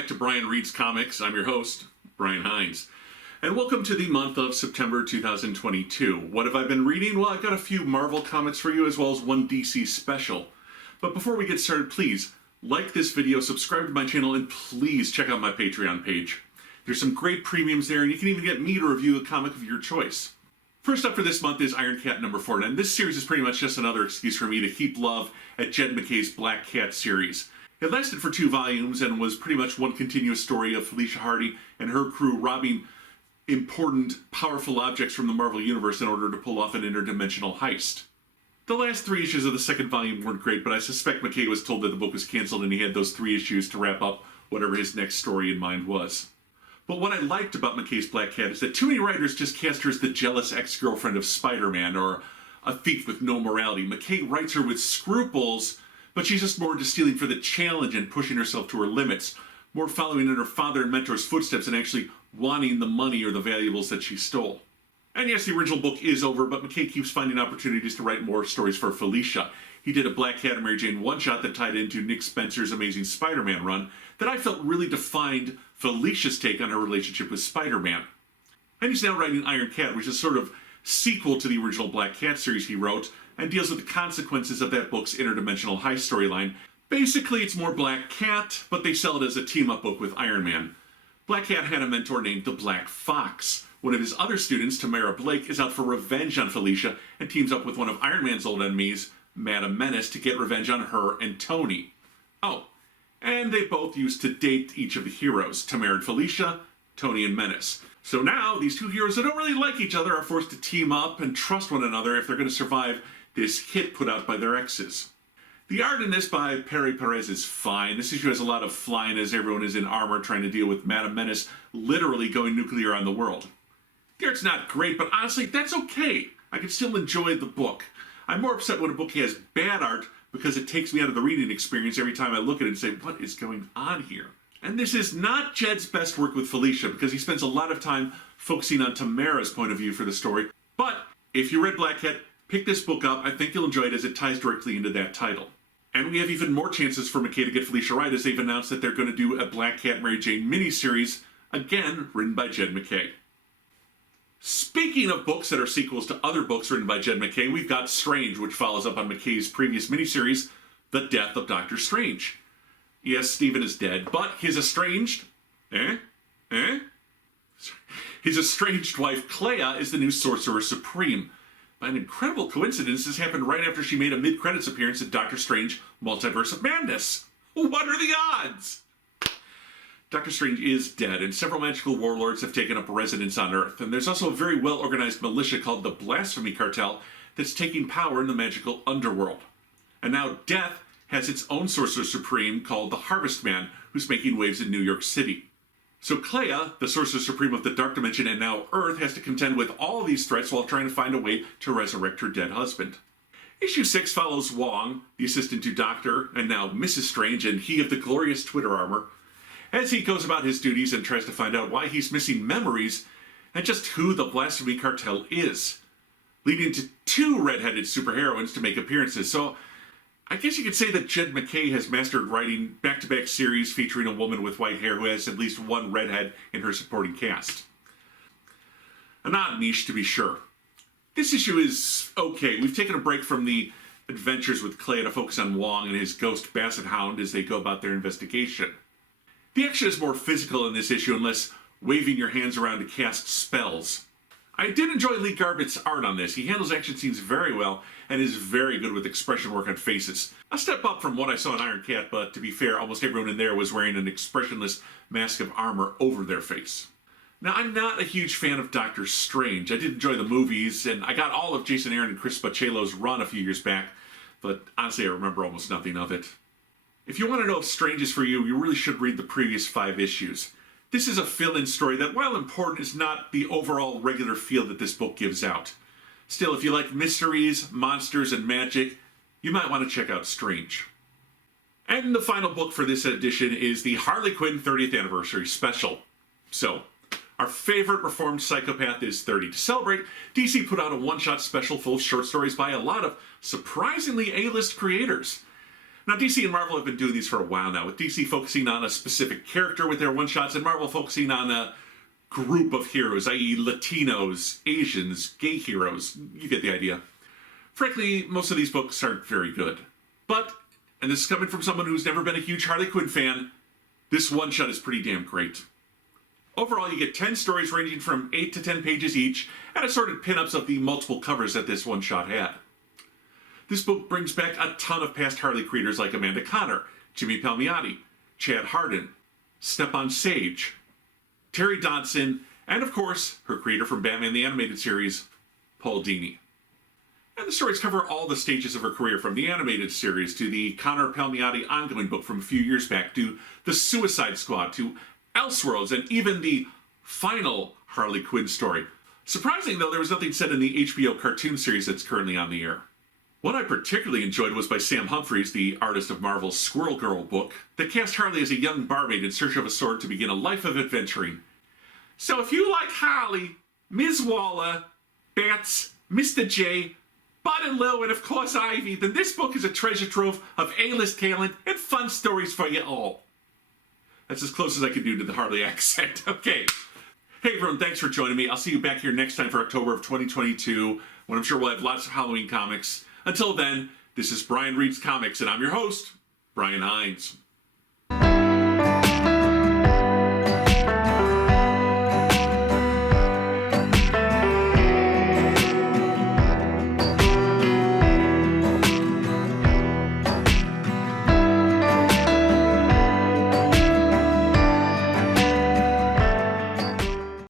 back to Brian Reads Comics. I'm your host, Brian Hines. And welcome to the month of September 2022. What have I been reading? Well, I've got a few Marvel comics for you as well as one DC special. But before we get started, please like this video, subscribe to my channel, and please check out my Patreon page. There's some great premiums there, and you can even get me to review a comic of your choice. First up for this month is Iron Cat number 4, and this series is pretty much just another excuse for me to heap love at Jed MacKay's Black Cat series. It lasted for 2 volumes and was pretty much one continuous story of Felicia Hardy and her crew robbing important, powerful objects from the Marvel Universe in order to pull off an interdimensional heist. The last 3 issues of the second volume weren't great, but I suspect MacKay was told that the book was canceled and he had those 3 issues to wrap up whatever his next story in mind was. But what I liked about MacKay's Black Cat is that too many writers just cast her as the jealous ex-girlfriend of Spider-Man or a thief with no morality. MacKay writes her with scruples, but she's just more just stealing for the challenge and pushing herself to her limits, more following in her father and mentor's footsteps and actually wanting the money or the valuables that she stole. And yes, the original book is over, but MacKay keeps finding opportunities to write more stories for Felicia. He did a Black Cat and Mary Jane one-shot that tied into Nick Spencer's Amazing Spider-Man run that I felt really defined Felicia's take on her relationship with Spider-Man. And he's now writing Iron Cat, which is sort of sequel to the original Black Cat series he wrote, and deals with the consequences of that book's interdimensional heist storyline. Basically, it's more Black Cat, but they sell it as a team-up book with Iron Man. Black Cat had a mentor named the Black Fox. One of his other students, Tamara Blake, is out for revenge on Felicia and teams up with one of Iron Man's old enemies, Madam Menace, to get revenge on her and Tony. Oh, and they both used to date each of the heroes, Tamara and Felicia, Tony and Menace. So now, these 2 heroes that don't really like each other are forced to team up and trust one another if they're going to survive this hit put out by their exes. The art in this by Pere Perez is fine. This issue has a lot of flying as everyone is in armor trying to deal with Madam Menace literally going nuclear on the world. The art's not great, but honestly, that's okay. I can still enjoy the book. I'm more upset when a book has bad art because it takes me out of the reading experience every time I look at it and say, what is going on here? And this is not Jed's best work with Felicia because he spends a lot of time focusing on Tamara's point of view for the story. But if you read Black Cat, pick this book up. I think you'll enjoy it as it ties directly into that title. And we have even more chances for MacKay to get Felicia right as they've announced that they're going to do a Black Cat Mary Jane miniseries, again written by Jed MacKay. Speaking of books that are sequels to other books written by Jed MacKay, we've got Strange, which follows up on MacKay's previous miniseries, The Death of Dr. Strange. Yes, Stephen is dead, but his estranged... His estranged wife, Clea, is the new Sorcerer Supreme. By an incredible coincidence, this happened right after she made a mid-credits appearance in Doctor Strange Multiverse of Madness. What are the odds? Doctor Strange is dead, and several magical warlords have taken up residence on Earth, and there's also a very well-organized militia called the Blasphemy Cartel that's taking power in the magical underworld. And now Death has its own Sorcerer Supreme called the Harvest Man, who's making waves in New York City. So Clea, the Sorcerer Supreme of the Dark Dimension and now Earth, has to contend with all of these threats while trying to find a way to resurrect her dead husband. Issue 6 follows Wong, the assistant to Doctor, and now Mrs. Strange, and he of the glorious Twitter armor, as he goes about his duties and tries to find out why he's missing memories and just who the Blasphemy Cartel is, leading to 2 red-headed superheroines to make appearances. So I guess you could say that Jed MacKay has mastered writing back-to-back series featuring a woman with white hair who has at least one redhead in her supporting cast. An odd niche, to be sure. This issue is okay. We've taken a break from the adventures with Clea to focus on Wong and his ghost Basset Hound as they go about their investigation. The action is more physical in this issue and less waving your hands around to cast spells. I did enjoy Lee Garbutt's art on this. He handles action scenes very well and is very good with expression work on faces. A step up from what I saw in Iron Cat, but to be fair, almost everyone in there was wearing an expressionless mask of armor over their face. Now, I'm not a huge fan of Doctor Strange. I did enjoy the movies, and I got all of Jason Aaron and Chris Bachalo's run a few years back, but honestly, I remember almost nothing of it. If you want to know if Strange is for you, you really should read the previous 5 issues. This is a fill-in story that, while important, is not the overall regular feel that this book gives out. Still, if you like mysteries, monsters, and magic, you might want to check out Strange. And the final book for this edition is the Harley Quinn 30th Anniversary Special. So, our favorite reformed psychopath is 30. To celebrate, DC put out a one-shot special full of short stories by a lot of surprisingly A-list creators. Now, DC and Marvel have been doing these for a while now, with DC focusing on a specific character with their one-shots, and Marvel focusing on a group of heroes, i.e. Latinos, Asians, gay heroes. You get the idea. Frankly, most of these books aren't very good. But, and this is coming from someone who's never been a huge Harley Quinn fan, this one-shot is pretty damn great. Overall, you get 10 stories ranging from 8 to 10 pages each, and assorted pin-ups of the multiple covers that this one-shot had. This book brings back a ton of past Harley creators like Amanda Conner, Jimmy Palmiotti, Chad Hardin, Stepan Sage, Terry Dodson, and of course, her creator from Batman the Animated Series, Paul Dini. And the stories cover all the stages of her career, from the animated series to the Conner Palmiotti ongoing book from a few years back, to the Suicide Squad, to Elseworlds, and even the final Harley Quinn story. Surprising, though, there was nothing said in the HBO cartoon series that's currently on the air. One I particularly enjoyed was by Sam Humphries, the artist of Marvel's Squirrel Girl book, that cast Harley as a young barmaid in search of a sword to begin a life of adventuring. So if you like Harley, Ms. Waller, Bats, Mr. J, Bud and Lil, and of course Ivy, then this book is a treasure trove of A-list talent and fun stories for you all. That's as close as I can do to the Harley accent. Okay. Hey everyone, thanks for joining me. I'll see you back here next time for October of 2022, when I'm sure we'll have lots of Halloween comics. Until then, this is Brian Reads Comics, and I'm your host, Brian Hines.